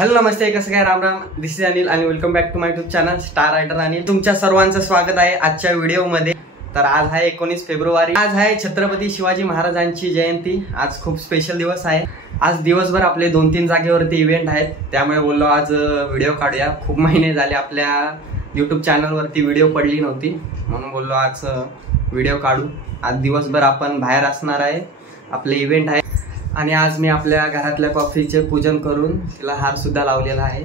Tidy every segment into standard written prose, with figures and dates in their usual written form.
Hello नमस्ते, कसं काय, राम राम. दिस इज अनिल आणि welcome back to my YouTube channel star writer. आणि तुमच्या सर्वांचं स्वागत आहे आजच्या व्हिडिओमध्ये. तर आज आहे 19 फेब्रुवारी. आज आहे छत्रपती शिवाजी महाराजांची जयंती. आज खूप स्पेशल दिवस आहे. आज दिवसभर आपले 2-3 जागेवरती इव्हेंट आहेत, त्यामुळे बोललो आज व्हिडिओ काढूया. खूप महिने झाले आपल्या यूट्यूब चॅनलवरती व्हिडिओ पडली नव्हती, म्हणून बोललो आज व्हिडिओ काढू. आज दिवसभर आपण बाहेर असणार आहे, आपले इव्हेंट आहे. आणि आज मी आपल्या घरातल्या कॉफीचे पूजन करून तिला हार सुद्धा लावलेला आहे.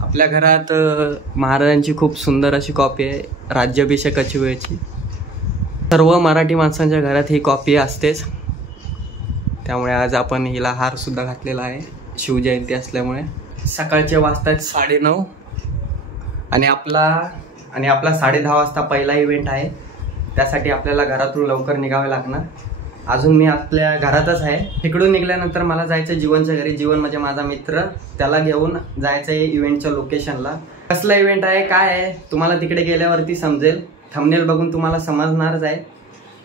आपल्या घरात महाराजांची खूप सुंदर अशी कॉपी आहे, राज्याभिषेकाची वेळची. सर्व मराठी माणसांच्या घरात ही कॉपी असतेच, त्यामुळे आज आपण हिला हार सुद्धा घातलेला आहे शिवजयंती असल्यामुळे. सकाळचे वाजतात 9:30 आणि आपला 10:30 वाजता पहिला इव्हेंट आहे. त्यासाठी आपल्याला घरातून लवकर निघावे लागणार. अजून मी आपल्या घरातच आहे. तिकडून निघाल्यानंतर मला जायचं जीवनच्या घरी. जीवन म्हणजे माझा मित्र, त्याला घेऊन जायचं आहे इव्हेंटच्या लोकेशनला. कसला इव्हेंट आहे, काय आहे, तुम्हाला तिकडे गेल्यावरती समजेल. थंबनेल बघून तुम्हाला समजणारच आहे,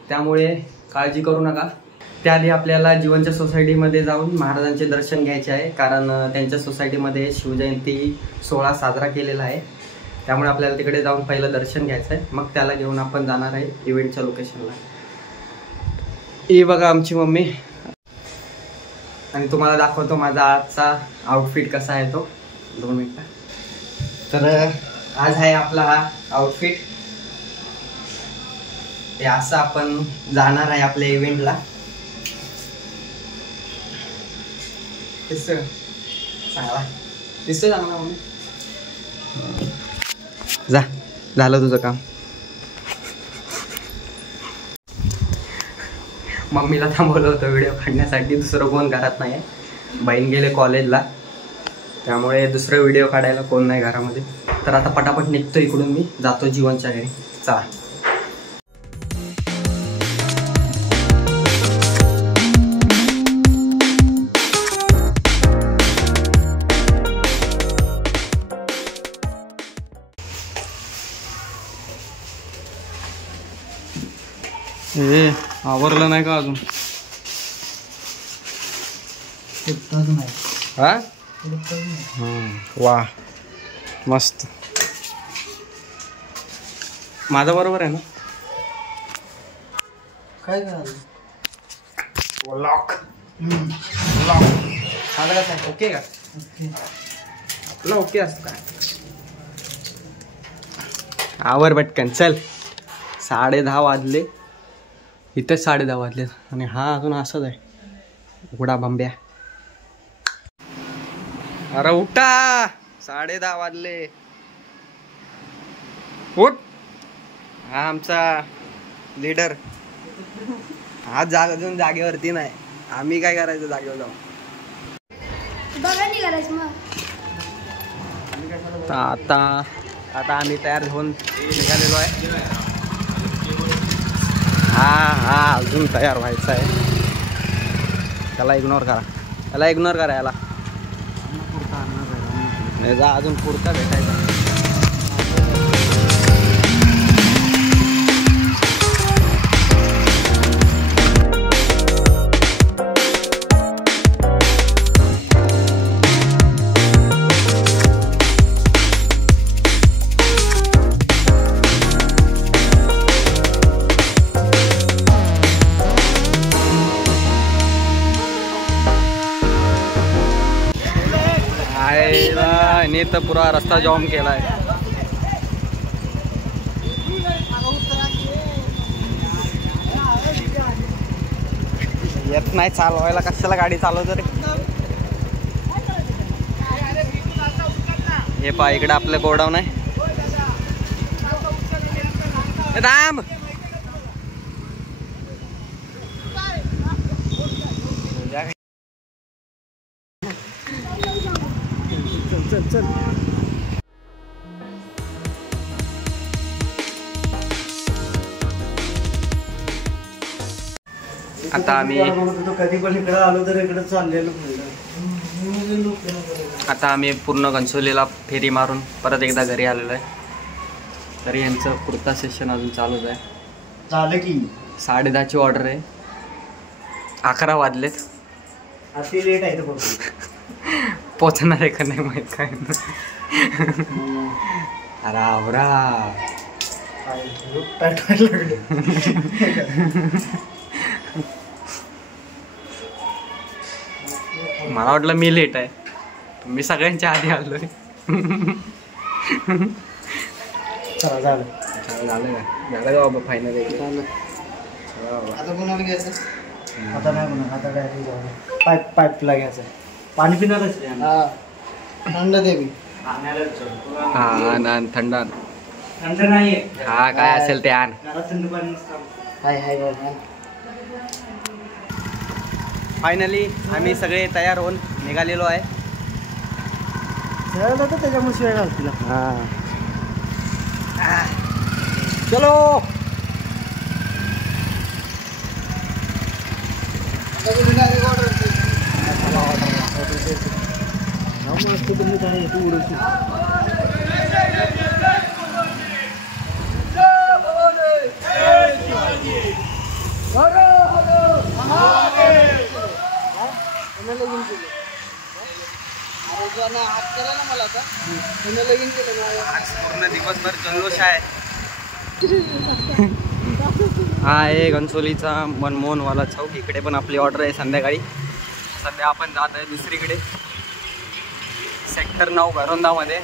त्यामुळे काळजी करू नका. त्याआधी आपल्याला जीवनच्या सोसायटीमध्ये जाऊन महाराजांचे दर्शन घ्यायचे आहे, कारण त्यांच्या सोसायटीमध्ये शिवजयंती सोहळा साजरा केलेला आहे. त्यामुळे आपल्याला तिकडे जाऊन पहिलं दर्शन घ्यायचं आहे, मग त्याला घेऊन आपण जाणार आहे इव्हेंटच्या लोकेशनला. ही बघा आमची मम्मी. आणि तुम्हाला दाखवतो माझा आजचा आउटफिट कसा आहे तो. 2 मिनिटं. तर आज आहे आपला हा आउटफिट. हे असं आपण जाणार आहे आपल्या इव्हेंटला. दिसतोय चांगला मम्मी. जा, झालं तुझं काम. मम्मीला थांबवलं होतं व्हिडिओ काढण्यासाठी, दुसरं कोण घरात नाही आहे. बहीण गेले कॉलेजला, त्यामुळे दुसरं व्हिडिओ काढायला कोण नाही घरामध्ये. तर आता पटापट निघतो इकडून, मी जातो जीवनच्या घरी. चला. आवरलं नाही का अजून? हा, वा, मस्त. माझा बरोबर आहे ना? काय झालं? लॉक माझं कसं आहे? ओके का? आपलं ओके असतं काय? आवर पटकन, चल. 10:30 वाजले. इथेच 10:30 वाजले आणि हा अजून असंच आहे, उघडा बंब्या. अरे उठा, 10:30 वाजले. उठ. हा आमचा लीडर. हा अजून जागेवरती नाही. आम्ही काय करायचं जागेवर जाऊन? आता आम्ही तयार होऊन निघालेलो आहे. हा अजून तयार व्हायचं आहे. त्याला इग्नोर करा याला. जा, अजून पुढचा भेटायचा. तर पुरा रस्ता जाम केलाय. येत नाही चालवायला, कशाला गाडी चालवतो रे. हे पहा, इकडे आपलं गोडाऊन आहे. राम, चल. आता आम्ही पूर्ण घनसोलीला फेरी मारून परत एकदा घरी आलेलो आहे. तरी यांचं कुर्ता सेशन अजून चालूच आहे. झालं की 10:30ची ऑर्डर आहे. 11 वाजलेत. अति लेट आहे. पोचणार आहे का नाही माहित काय. अरे आवरा मला वाटलं मी लेट आहे, मी सगळ्यांच्या आधी आलोय. चला झालं झालं का बाबा फायनल. आता कोणाला घ्यायचं? आता नाही म्हणा, आता काय पाईपला घ्यायचं. पाणी पिणारच थंड देवी. हा थंड थंड नाही. हा काय असेल ते आण. थंड पाणी हाय. फायनली आम्ही सगळे तयार होऊन निघालेलो आहे. त्याच्यामुळे शिवाय घालतील. चलो पूर्ण दिवसभर जल्लोष आहे. हा आहे घनसोलीचा मनमोहनवाला चौक. इकडे पण आपली ऑर्डर आहे संध्याकाळी. सध्या आपण जात आहे दुसरीकडे, सेक्टर 9 घरोंदामध्ये.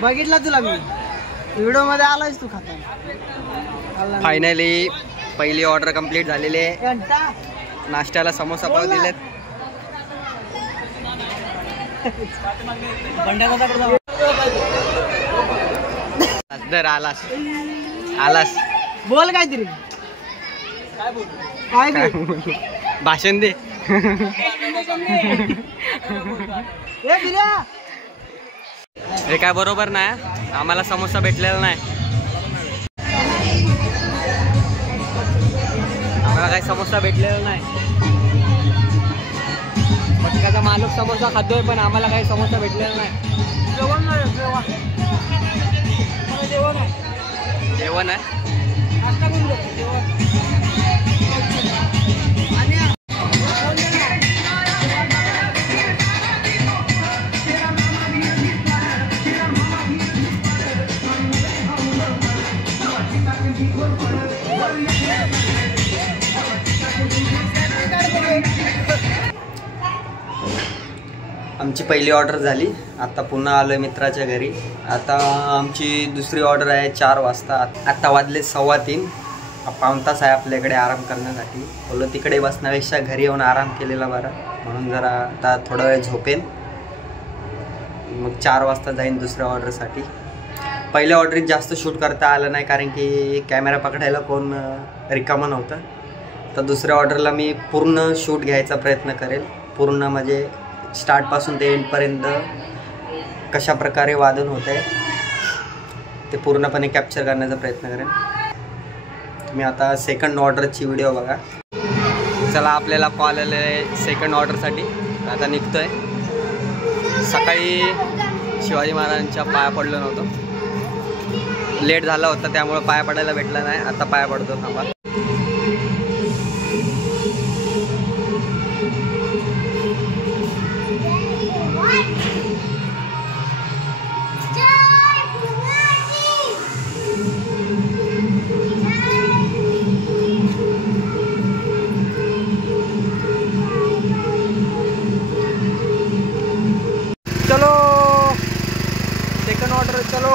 बघितला तुला मी व्हिडिओ मध्ये आलायस तू खाता. फायनली पहिली ऑर्डर कंप्लीट झालेली आहे. नाश्त्याला समोसा पाव दिलेत. दर आलास आलास बोल काहीतरी. काय भाषण दे. हे काय बरोबर नाही, आम्हाला समोसा भेटलेला नाही. आम्हाला काही समोसा भेटलेला नाही. पटकाचा मालक समोसा खातोय पण आम्हाला काही समोसा भेटलेला नाही. जेवण आहे. आमची पहिली ऑर्डर झाली. आता पुन्हा आलोय मित्राच्या घरी. आता आमची दुसरी ऑर्डर आहे 4 वाजता. आता वाजले 3:15. पाऊण तास आहे आपल्याकडे आराम करण्यासाठी. बोललो तिकडे बसण्यापेक्षा घरी येऊन आराम केलेला बरा, म्हणून जरा आता थोडा वेळ झोपेन. मग 4 वाजता जाईन दुसऱ्या ऑर्डरसाठी. पहिल्या ऑर्डरीत जास्त शूट करता आलं नाही कारण की कॅमेरा पकडायला कोण रिकामं नव्हतं. तर दुसऱ्या ऑर्डरला मी पूर्ण शूट घ्यायचा प्रयत्न करेल. पूर्ण म्हणजे स्टार्टपासून ते एंडपर्यंत कशा प्रकारे वादन होत आहे ते पूर्णपणे कॅप्चर करण्याचा प्रयत्न करेन. तुम्ही आता सेकंड ऑर्डरची व्हिडिओ बघा. चला आपल्याला कॉल आलेला आहे सेकंड ऑर्डरसाठी. आता निघतोय. सकाळी शिवाजी महाराजांच्या पाया पडलो नव्हतं, लेट झाला होता त्यामुळे पाया पडायला भेटला नाही. आता पाया पडतो थांबा. चलो सेकंड ऑर्डर चलो.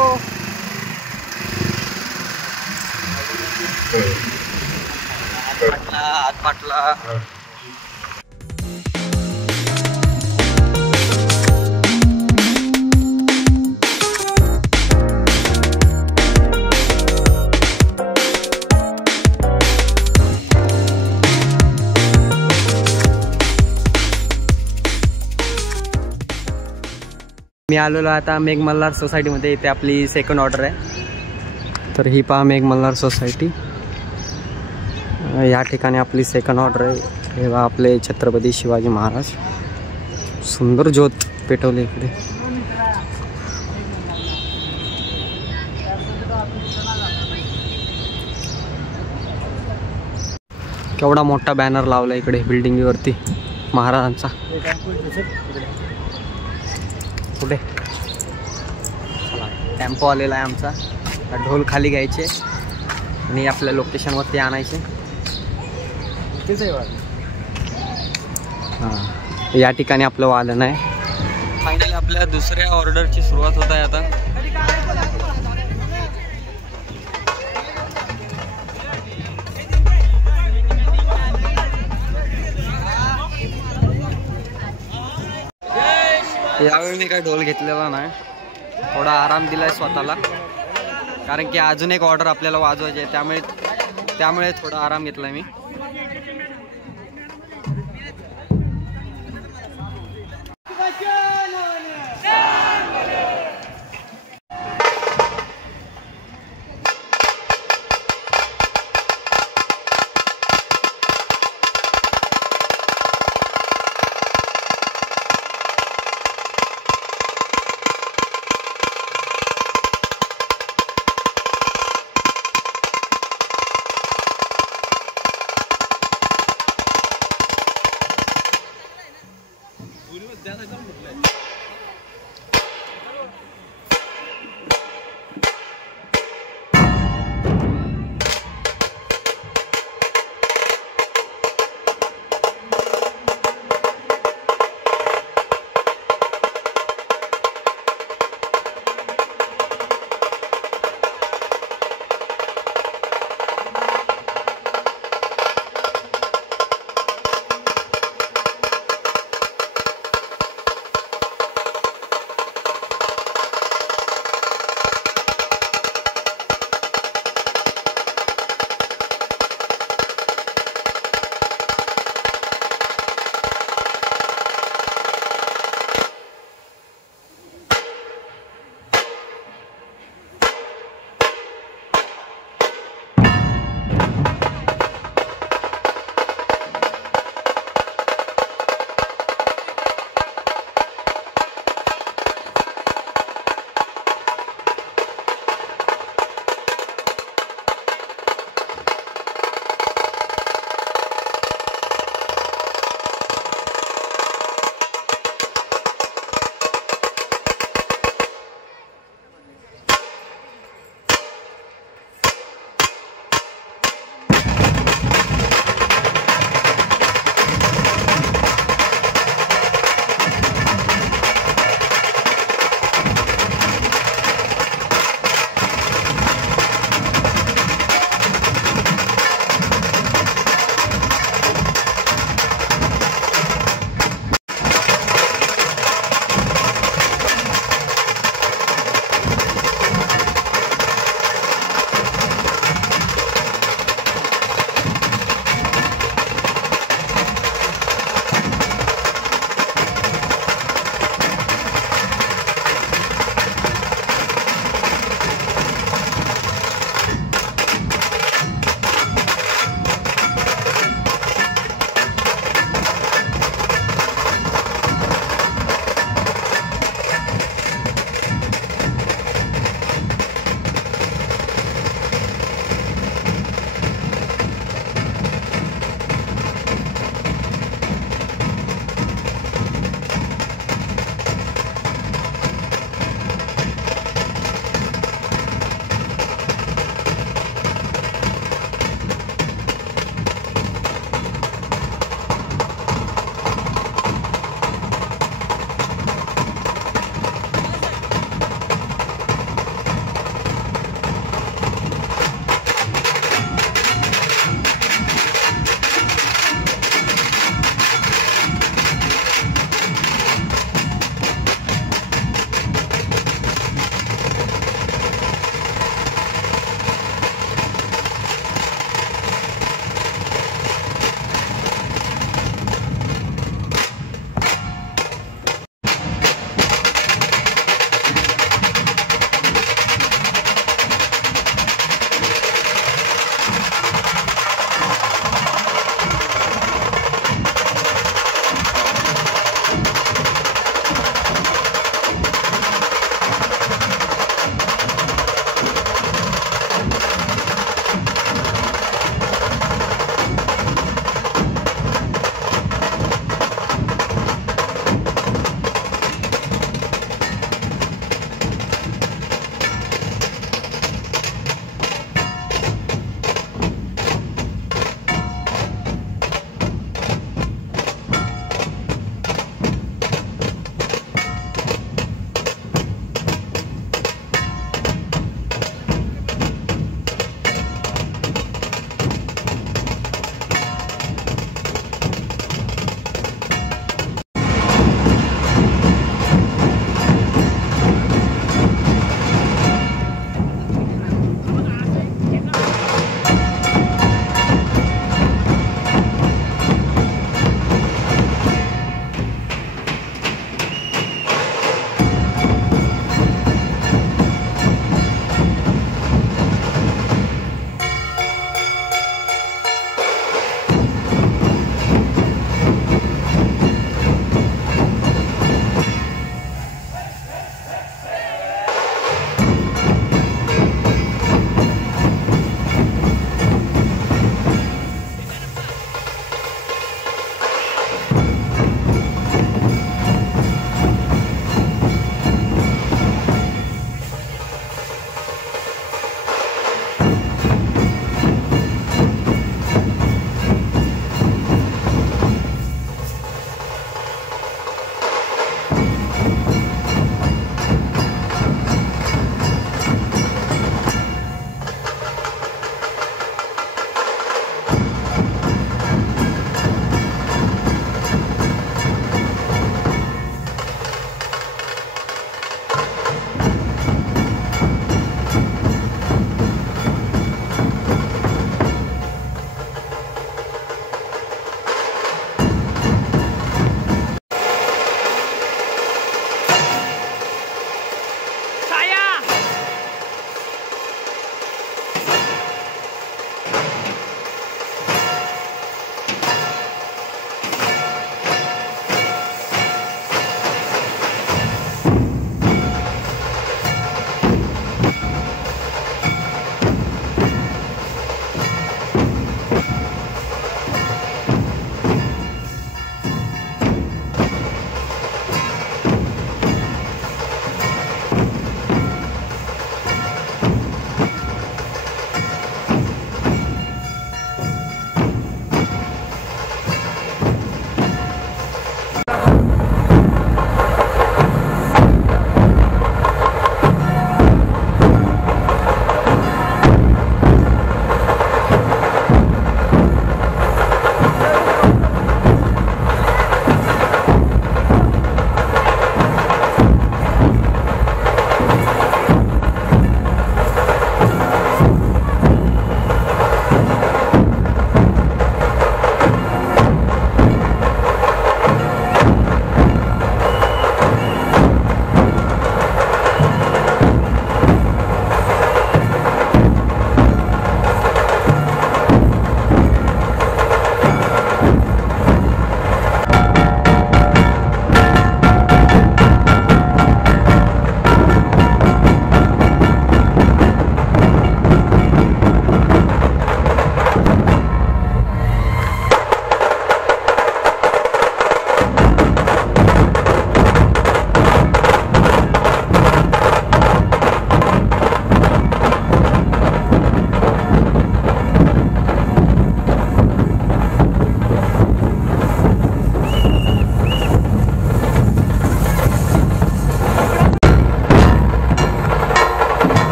हात पाटला. मी आलेलो आता मेघ मल्हार सोसायटीमध्ये. इथे आपली सेकंड ऑर्डर आहे. तर ही पहा मेघ मल्हार सोसायटी. या ठिकाणी आपली सेकंड ऑर्डर आहे. हे बा आपले छत्रपती शिवाजी महाराज. सुंदर ज्योत पेटवले इकडे. केवढा मोठा बॅनर लावला इकडे बिल्डिंगवरती महाराजांचा. कुठे टेम्पो आलेला आहे आमचा. ढोल खाली घ्यायचे आणि आपल्या लोकेशनवरती आणायचे. हां, या ठिकाणी आपलं वादन आहे. फायनली आपल्या दुसऱ्या ऑर्डरची सुरुवात होत आहे आता. यावेळी मी काही ढोल घेतलेला नाही. थोडा आराम दिलाय स्वतःला, कारण की अजून एक ऑर्डर आपल्याला वाजवायची आहे. त्यामुळे थोडा आराम घेतलाय मी.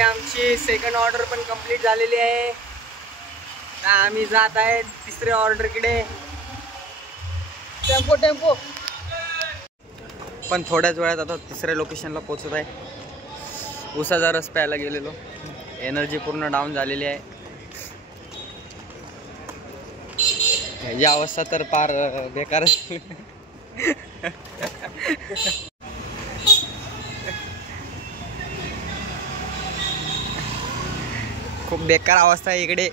फायनली आमची सेकंड ऑर्डर पण कंप्लीट झालेली आहे. आम्ही जात आहे तिसऱ्या ऑर्डरकडे. Tempo tempo. पण थोड्याच वेळात आता तिसऱ्या लोकेशनला पोहोचत आहे. उसाचा रस प्यायला गेलेलो, एनर्जी पूर्ण डाऊन झालेली आहे. ह्याची अवस्था तर फार बेकार. खूप बेकार अवस्था आहे इकडे.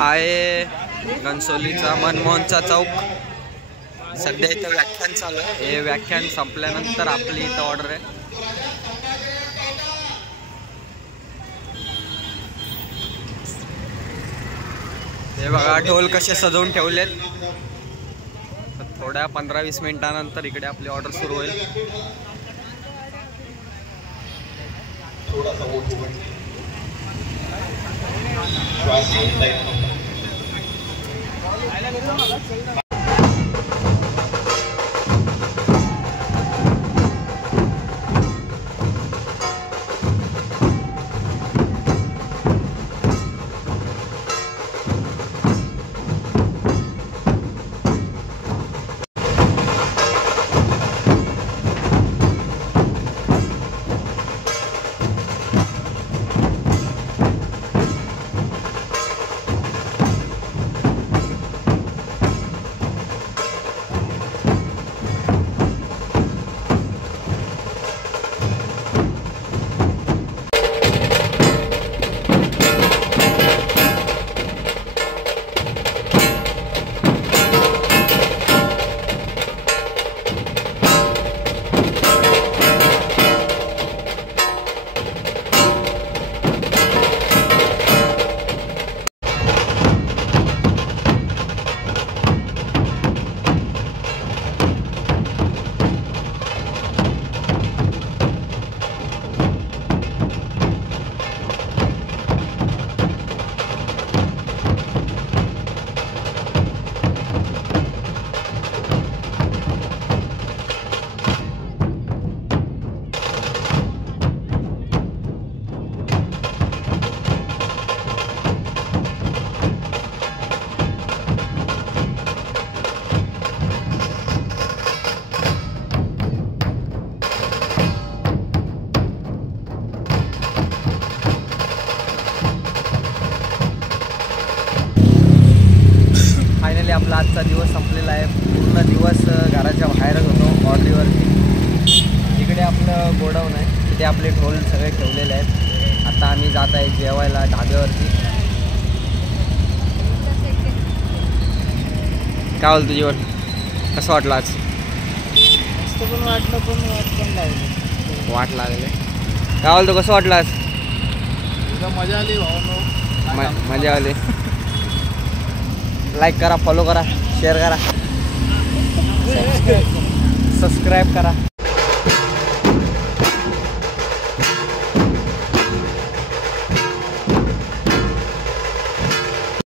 आहे घनसोलीचा मनमोहनचा चौक. सध्या इथं व्याख्यान चालू आहे. हे व्याख्यान संपल्यानंतर आपली इथं ऑर्डर आहे. हे बघा ढोल कसे सजवून ठेवलेत. थोड्या 15-20 मिनिटानंतर इकडे आपली ऑर्डर सुरू होईल. आपला आजचा दिवस संपलेला आहे. पूर्ण दिवस घराच्या बाहेरच होतो ऑर्डरीवरती. इकडे आपलं गोडाऊन आहे, तिथे आपले ढोल सगळे ठेवलेले आहेत. आता आम्ही जात आहे जेवायला ढाब्यावरती. काय बोलतो जेवण कसं वाटलं आज? मस्त पण वाटलं पण वाट लागले. काय बोलतो कसं वाटलं आज? मजा आली भाऊ. मजा आली. लाईक करा, फॉलो करा, शेअर करा, सबस्क्राईब करा.